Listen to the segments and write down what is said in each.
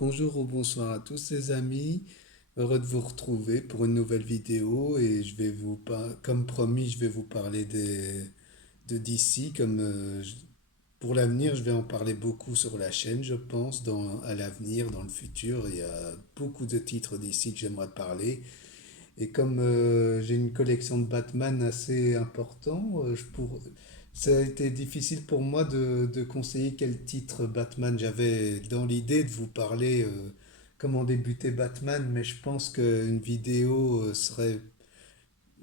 Bonjour ou bonsoir à tous les amis, heureux de vous retrouver pour une nouvelle vidéo et comme promis, je vais vous parler de DC. Pour l'avenir, je vais en parler beaucoup sur la chaîne, je pense, à l'avenir, dans le futur. Il y a beaucoup de titres d'ici que j'aimerais parler. Et comme j'ai une collection de Batman assez important, ça a été difficile pour moi de conseiller quel titre Batman. J'avais dans l'idée de vous parler comment débuter Batman, mais je pense qu'une vidéo serait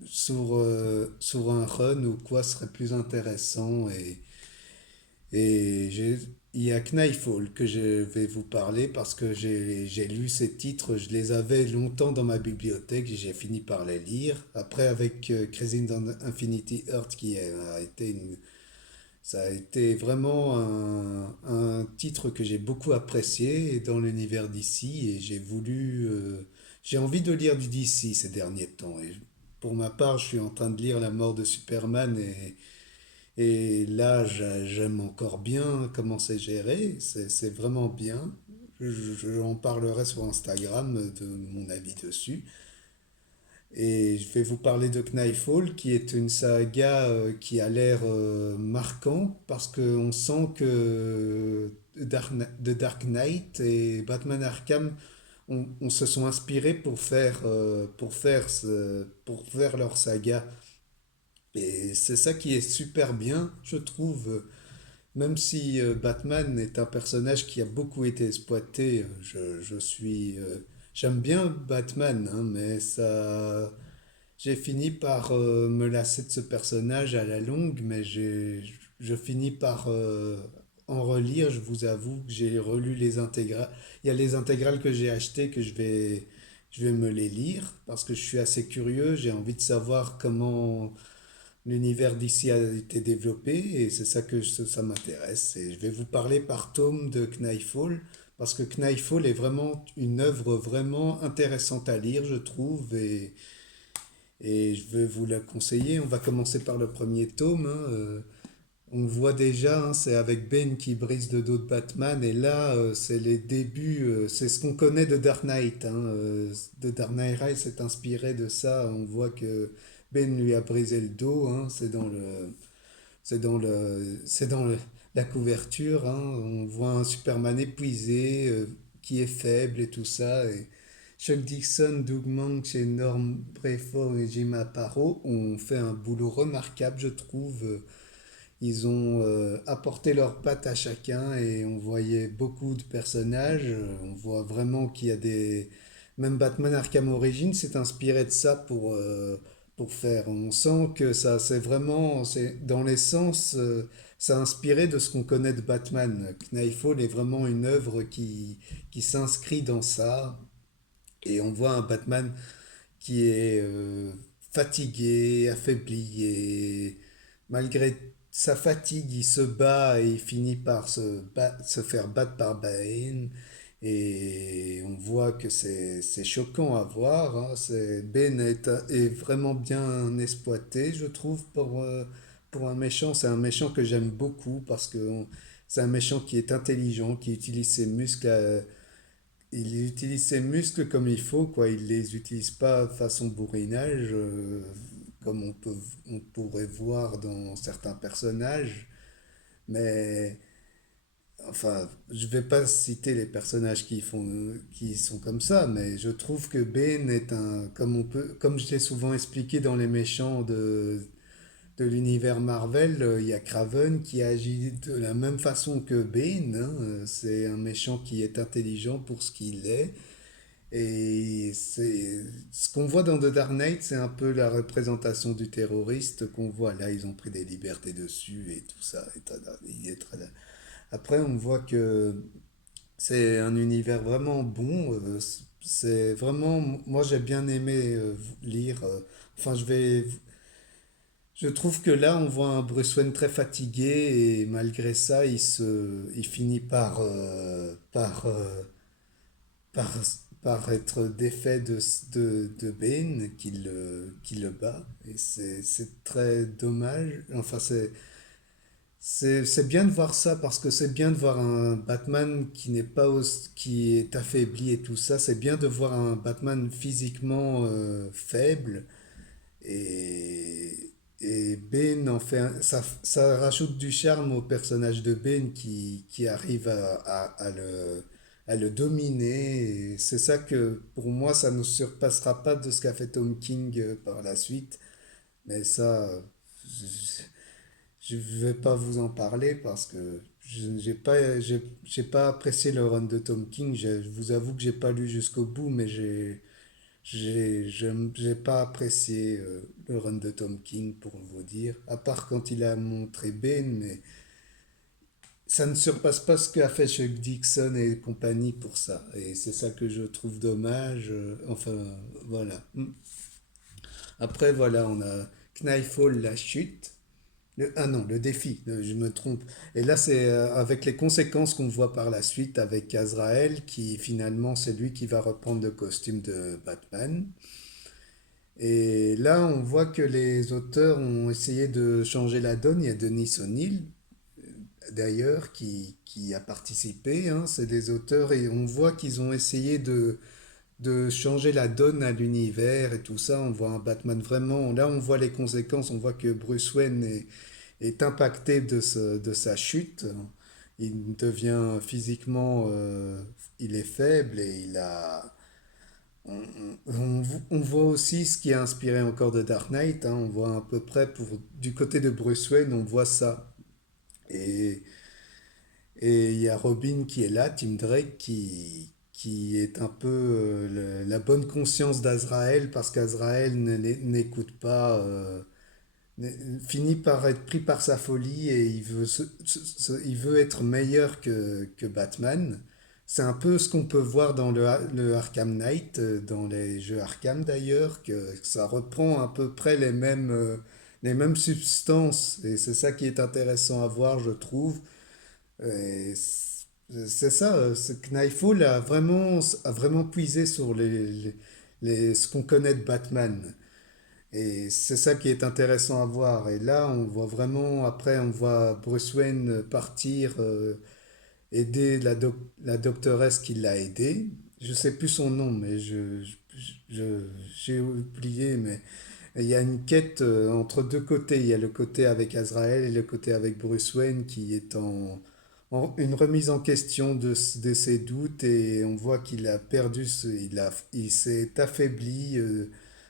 sur un run ou quoi serait plus intéressant. Et il y a Knifefall que je vais vous parler parce que j'ai lu ces titres, je les avais longtemps dans ma bibliothèque, j'ai fini par les lire. Après, avec Crazy in Infinity Earth, ça a été vraiment un titre que j'ai beaucoup apprécié dans l'univers d'ici et j'ai envie de lire du DC ces derniers temps. Et pour ma part, je suis en train de lire La mort de Superman et là, j'aime encore bien comment c'est géré, c'est vraiment bien. J'en parlerai sur Instagram de mon avis dessus. Et je vais vous parler de Knightfall, qui est une saga qui a l'air marquant parce qu'on sent que The Dark Knight et Batman Arkham on se sont inspirés pour faire leur saga. Et c'est ça qui est super bien, je trouve. Même si Batman est un personnage qui a beaucoup été exploité, j'aime bien Batman, hein, mais j'ai fini par me lasser de ce personnage à la longue, je finis par en relire. Je vous avoue que j'ai relu les intégrales. Il y a les intégrales que j'ai achetées je vais me les lire parce que je suis assez curieux. J'ai envie de savoir comment l'univers d'ici a été développé et c'est ça m'intéresse. Et je vais vous parler par tome de Knifefall parce que Knifefall est vraiment une œuvre vraiment intéressante à lire, je trouve, et je vais vous la conseiller. On va commencer par le premier tome, hein. On voit déjà, hein, c'est avec Ben qui brise le dos de Batman, et là, c'est les débuts, c'est ce qu'on connaît de Dark Knight, hein. De Dark Knight Rise s'est inspiré de ça. On voit que Ben lui a brisé le dos, hein, c'est dans la couverture, hein. On voit un Superman épuisé, qui est faible et tout ça. Et Chuck Dixon, Doug Moench et Norm Brayford et Jim Aparo ont fait un boulot remarquable, je trouve. Ils ont apporté leurs pattes à chacun et on voyait beaucoup de personnages. On voit vraiment qu'il y a des... Même Batman Arkham Origins s'est inspiré de ça pour faire. On sent que ça, c'est vraiment... C'est, dans l'essence, ça a inspiré de ce qu'on connaît de Batman. Knightfall est vraiment une œuvre qui s'inscrit dans ça. Et on voit un Batman qui est fatigué, affaibli, et malgré sa fatigue, il se bat et il finit par se faire battre par Bane. Et on voit que c'est choquant à voir, hein. Bane est vraiment bien exploité, je trouve, pour un méchant. C'est un méchant que j'aime beaucoup parce que c'est un méchant qui est intelligent, qui utilise ses muscles il utilise ses muscles comme il faut, quoi. Il les utilise pas façon bourrinage, comme on pourrait voir dans certains personnages. Mais, enfin, je vais pas citer les personnages qui sont comme ça, mais je trouve que Bane est comme je l'ai souvent expliqué dans les méchants de l'univers Marvel, il y a Kraven qui agit de la même façon que Bane, hein. C'est un méchant qui est intelligent pour ce qu'il est. Et c'est ce qu'on voit dans The Dark Knight, c'est un peu la représentation du terroriste qu'on voit là. Ils ont pris des libertés dessus et tout ça. Il est très- Après, on voit que c'est un univers vraiment bon. C'est vraiment, moi j'ai bien aimé lire. Enfin, je trouve que là, on voit un Bruce Wayne très fatigué et malgré ça, il finit par, par être défait de Bane qui le bat. Et c'est très dommage. Enfin, C'est bien de voir ça parce que c'est bien de voir un Batman qui n'est pas qui est affaibli et tout ça. C'est bien de voir un Batman physiquement faible et, et Bane en fait ça rajoute du charme au personnage de Bane qui arrive à le dominer. Et c'est ça que pour moi ça ne surpassera pas de ce qu'a fait Tom King par la suite. Mais ça, je ne vais pas vous en parler parce que j'ai pas apprécié le run de Tom King. Je vous avoue que j'ai pas lu jusqu'au bout, mais j'ai pas apprécié le run de Tom King pour vous dire. À part quand il a montré Bane, mais ça ne surpasse pas ce qu'a fait Chuck Dixon et compagnie pour ça. Et c'est ça que je trouve dommage. Enfin, voilà. Après, voilà, on a Knifefall, la chute. Ah non, le défi, je me trompe. Et là, c'est avec les conséquences qu'on voit par la suite avec Azrael, qui finalement, c'est lui qui va reprendre le costume de Batman. Et là, on voit que les auteurs ont essayé de changer la donne. Il y a Denis O'Neill, d'ailleurs, qui a participé. Hein. C'est des auteurs et on voit qu'ils ont essayé de changer la donne à l'univers et tout ça. On voit un Batman vraiment. Là, on voit les conséquences. On voit que Bruce Wayne est impacté de sa chute. Il devient physiquement, il est faible et il a. On voit aussi ce qui a inspiré encore de Dark Knight. Hein. On voit à peu près du côté de Bruce Wayne, on voit ça. Et, et il y a Robin qui est là, Tim Drake, qui est un peu la bonne conscience d'Azrael parce qu'Azrael n'écoute pas. Finit par être pris par sa folie et il veut être meilleur que Batman. C'est un peu ce qu'on peut voir dans le Arkham Knight, dans les jeux Arkham d'ailleurs, que ça reprend à peu près les mêmes substances. Et c'est ça qui est intéressant à voir, je trouve. Et c'est ça, ce Knifefall a vraiment puisé sur ce qu'on connaît de Batman. Et c'est ça qui est intéressant à voir. Et là, on voit vraiment, après, on voit Bruce Wayne partir, aider la doctoresse qui l'a aidé. Je sais plus son nom, mais j'ai oublié. Mais il y a une quête entre deux côtés. Il y a le côté avec Azrael et le côté avec Bruce Wayne qui est une remise en question de ses doutes et on voit qu'il a perdu, il s'est affaibli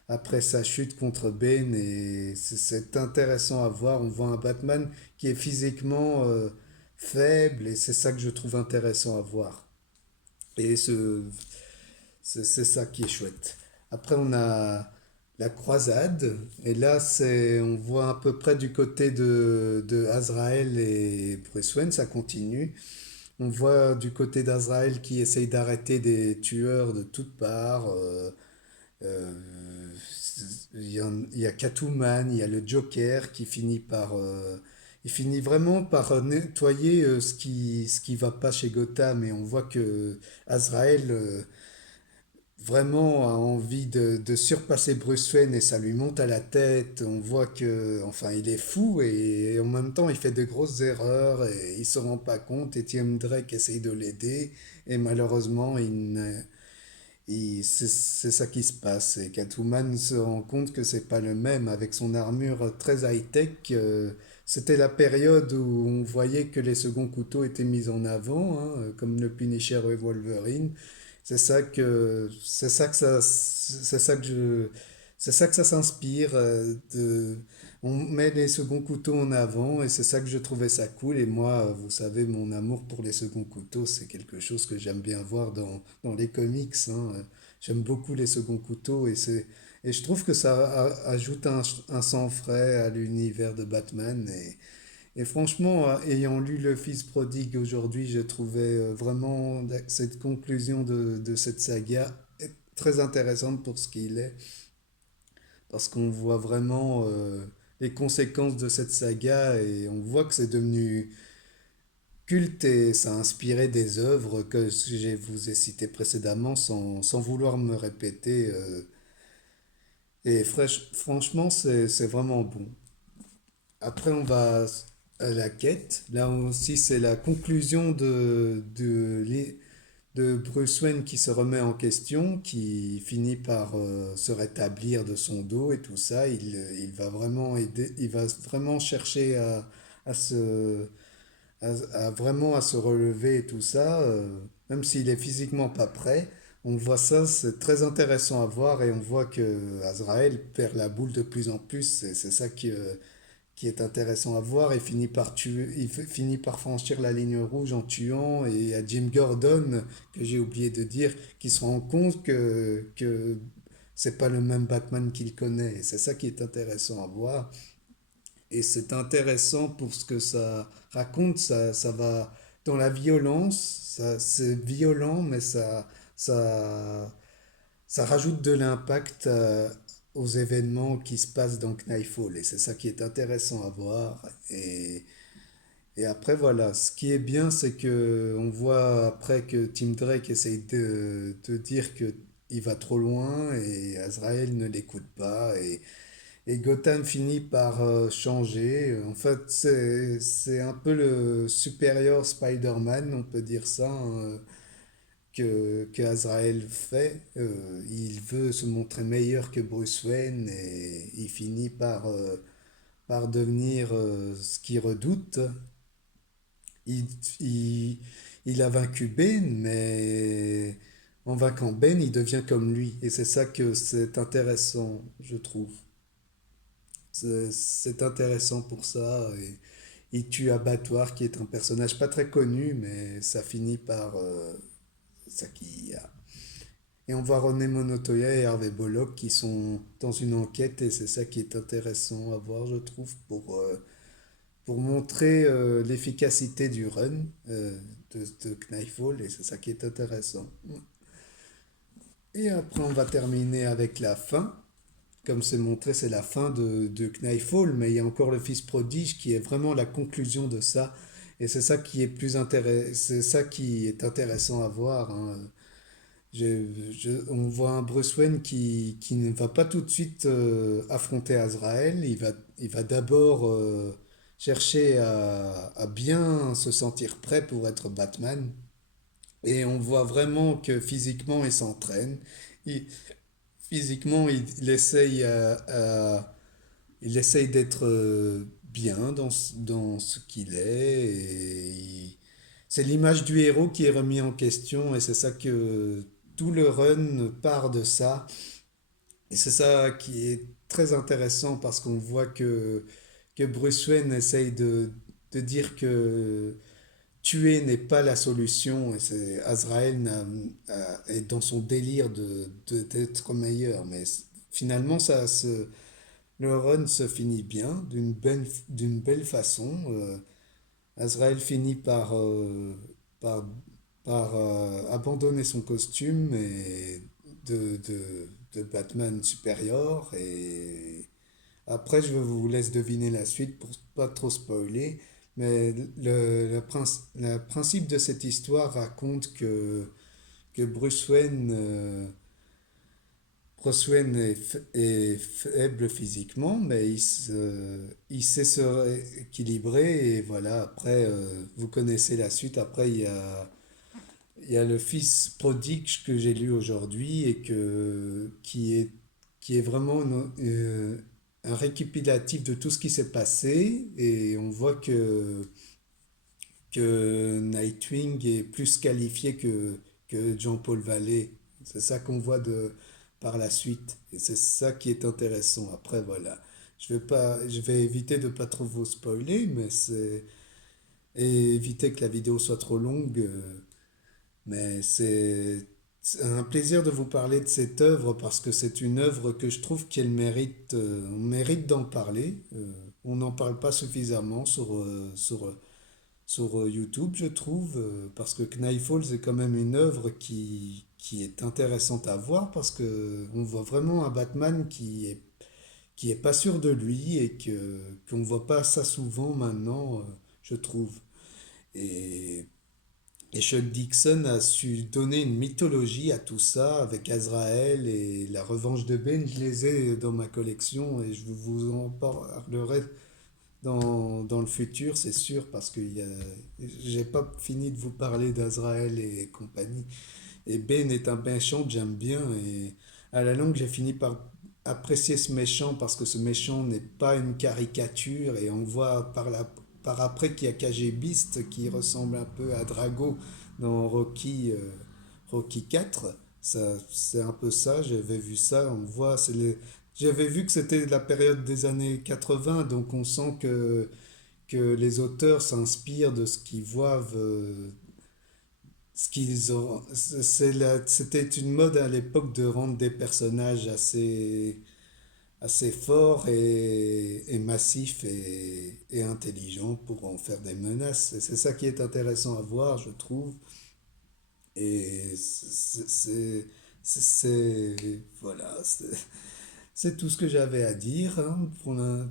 après sa chute contre Bane et c'est intéressant à voir. On voit un Batman qui est physiquement faible et c'est ça que je trouve intéressant à voir. Et c'est ça qui est chouette. Après, on a la croisade. Et là, on voit à peu près du côté de Azrael et Bruce Wayne, ça continue. On voit du côté d'Azrael qui essaye d'arrêter des tueurs de toutes parts. Euh, il y a Catwoman, il y a le Joker qui finit il finit vraiment par nettoyer ce qui va pas chez Gotham. Et on voit que Azrael vraiment a envie de surpasser Bruce Wayne et ça lui monte à la tête. On voit que, enfin, il est fou et en même temps, il fait de grosses erreurs et il se rend pas compte. Et Tim Drake essaye de l'aider et malheureusement, c'est ça qui se passe. Et Catwoman se rend compte que c'est pas le même avec son armure très high-tech. C'était la période où on voyait que les seconds couteaux étaient mis en avant, hein, comme le Punisher et Wolverine. C'est ça que c'est ça que ça s'inspire. On met les seconds couteaux en avant et c'est ça que je trouvais ça cool. Et moi, vous savez, mon amour pour les seconds couteaux, c'est quelque chose que j'aime bien voir dans les comics. Hein. J'aime beaucoup les seconds couteaux et je trouve que ça ajoute un sang frais à l'univers de Batman. Et franchement, ayant lu Le Fils prodigue aujourd'hui, je trouvais vraiment cette conclusion de cette saga très intéressante pour ce qu'il est, parce qu'on voit vraiment les conséquences de cette saga et on voit que c'est devenu culte et ça a inspiré des œuvres que je vous ai citées précédemment sans vouloir me répéter. Et franchement, c'est vraiment bon. Après, on va à la quête. Là aussi, c'est la conclusion de Bruce Wayne qui se remet en question, qui finit par se rétablir de son dos et tout ça. Il va vraiment aider, il va vraiment chercher à se, vraiment à se relever et tout ça, même s'il est physiquement pas prêt. On voit ça, c'est très intéressant à voir et on voit que Azrael perd la boule de plus en plus. C'est ça qui est intéressant à voir et finit par tuer, finit par franchir la ligne rouge en tuant et il y a Jim Gordon que j'ai oublié de dire qui se rend compte que c'est pas le même Batman qu'il connaît et c'est ça qui est intéressant à voir et c'est intéressant pour ce que ça raconte, ça va dans la violence, c'est violent mais ça, ça rajoute de l'impact aux événements qui se passent dans Knightfall et c'est ça qui est intéressant à voir et après voilà, ce qui est bien c'est que on voit après que Tim Drake essaye de dire que il va trop loin et Azrael ne l'écoute pas et Gotham finit par changer. En fait, c'est un peu le supérieur Spider-Man, on peut dire ça, hein, que Azrael fait. Il veut se montrer meilleur que Bruce Wayne et il finit par devenir ce qu'il redoute. Il, il, il a vaincu Ben, mais en vainquant Ben, il devient comme lui. Et c'est ça que c'est intéressant, je trouve. C'est intéressant pour ça. Et il tue Abattoir, qui est un personnage pas très connu, mais ça finit par ça qui a. Et on voit René Monotoya et Hervé Bullock qui sont dans une enquête et c'est ça qui est intéressant à voir, je trouve, pour montrer l'efficacité du run de Knifefall et c'est ça qui est intéressant. Et après, on va terminer avec la fin. Comme c'est montré, c'est la fin de Knifefall, mais il y a encore le Fils prodige qui est vraiment la conclusion de ça. Et c'est ça qui est c'est ça qui est intéressant à voir, hein. On voit un Bruce Wayne qui ne va pas tout de suite affronter Azrael. Il va d'abord chercher à bien se sentir prêt pour être Batman. Et on voit vraiment que physiquement, il s'entraîne. Il- Physiquement, il essaye d'être bien dans ce qu'il est. C'est l'image du héros qui est remis en question et c'est ça que tout le run part de ça. Et c'est ça qui est très intéressant parce qu'on voit que Bruce Wayne essaye de dire que tuer n'est pas la solution et c'est Azrael est dans son délire d'être meilleur. Mais finalement, le run se finit bien, d'une belle façon. Azrael finit par, par abandonner son costume de, de, de Batman supérieur. Et après, je vous laisse deviner la suite pour pas trop spoiler. Mais le principe de cette histoire raconte que Bruce Wayne est faible physiquement, mais il sait se rééquilibrer et voilà, après, vous connaissez la suite. Après, il y a le fils prodigue que j'ai lu aujourd'hui et qui est vraiment un récapitulatif de tout ce qui s'est passé et on voit que Nightwing est plus qualifié que Jean-Paul Vallée. C'est ça qu'on voit par la suite. Et c'est ça qui est intéressant. Après, voilà. Je vais éviter de pas trop vous spoiler, et éviter que la vidéo soit trop longue. Mais c'est un plaisir de vous parler de cette œuvre parce que c'est une œuvre que je trouve qu'elle mérite, on mérite d'en parler. On n'en parle pas suffisamment sur YouTube, je trouve, parce que Knifefall, c'est quand même une œuvre qui est intéressante à voir parce que on voit vraiment un Batman qui est pas sûr de lui et qu'on voit pas ça souvent maintenant, je trouve. Et, et Chuck Dixon a su donner une mythologie à tout ça avec Azrael et la revanche de Ben. Je les ai dans ma collection et je vous en parlerai dans le futur, c'est sûr, parce que j'ai pas fini de vous parler d'Azrael et compagnie. Et Ben est un méchant que j'aime bien, et à la longue, j'ai fini par apprécier ce méchant parce que ce méchant n'est pas une caricature, et on voit par après qu'il y a KG Beast qui ressemble un peu à Drago dans Rocky 4. Ça, c'est un peu ça, j'avais vu ça, on voit, j'avais vu que c'était la période des années 80, donc on sent que les auteurs s'inspirent de ce qu'ils voient, ce qu'ils ont. C'était une mode à l'époque de rendre des personnages assez forts et massifs et intelligents pour en faire des menaces. Et c'est ça qui est intéressant à voir, je trouve. Et voilà, c'est tout ce que j'avais à dire, hein,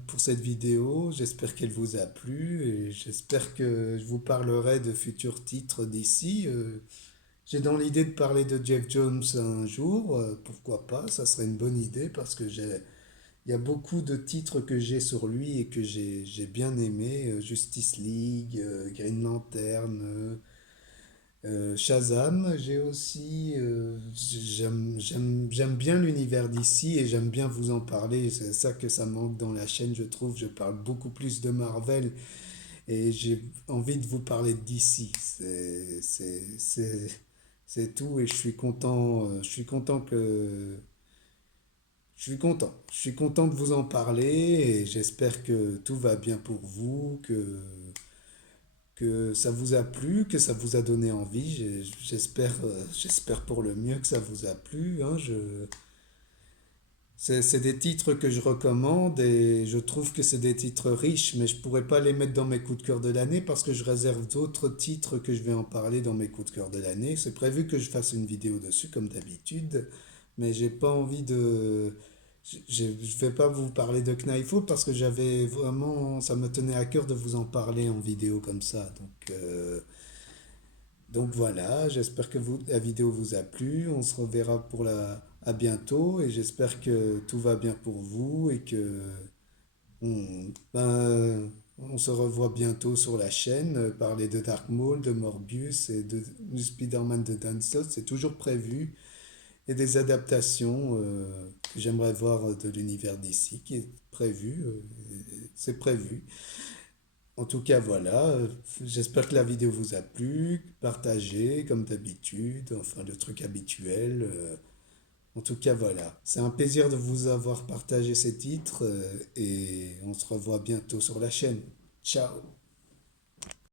pour cette vidéo. J'espère qu'elle vous a plu et j'espère que je vous parlerai de futurs titres d'ici. J'ai dans l'idée de parler de Jeff Jones un jour, pourquoi pas, ça serait une bonne idée parce que il y a beaucoup de titres que j'ai sur lui et que j'ai bien aimé. Justice League, Green Lantern, Shazam, j'ai aussi. J'aime bien l'univers d'ici et j'aime bien vous en parler. C'est ça que ça manque dans la chaîne, je trouve. Je parle beaucoup plus de Marvel et j'ai envie de vous parler de DC. C'est tout et je suis content de vous en parler et j'espère que tout va bien pour vous, que ça vous a plu, que ça vous a donné envie. J'espère pour le mieux que ça vous a plu, hein. C'est des titres que je recommande et je trouve que c'est des titres riches, mais je pourrais pas les mettre dans mes coups de cœur de l'année parce que je réserve d'autres titres que je vais en parler dans mes coups de cœur de l'année. C'est prévu que je fasse une vidéo dessus comme d'habitude, mais j'ai pas envie de. Je vais pas vous parler de Knifeful parce que j'avais vraiment. Ça me tenait à cœur de vous en parler en vidéo comme ça. Donc voilà, j'espère que la vidéo vous a plu. On se reverra à bientôt et j'espère que tout va bien pour vous et que on se revoit bientôt sur la chaîne. Parler de Dark Maul, de Morbius et du Spider-Man de Dan Slott, c'est toujours prévu. Et des adaptations que j'aimerais voir de l'univers d'ici qui est prévu. C'est prévu. En tout cas, voilà, j'espère que la vidéo vous a plu, partagez comme d'habitude, enfin le truc habituel. En tout cas, voilà, c'est un plaisir de vous avoir partagé ces titres et on se revoit bientôt sur la chaîne. Ciao!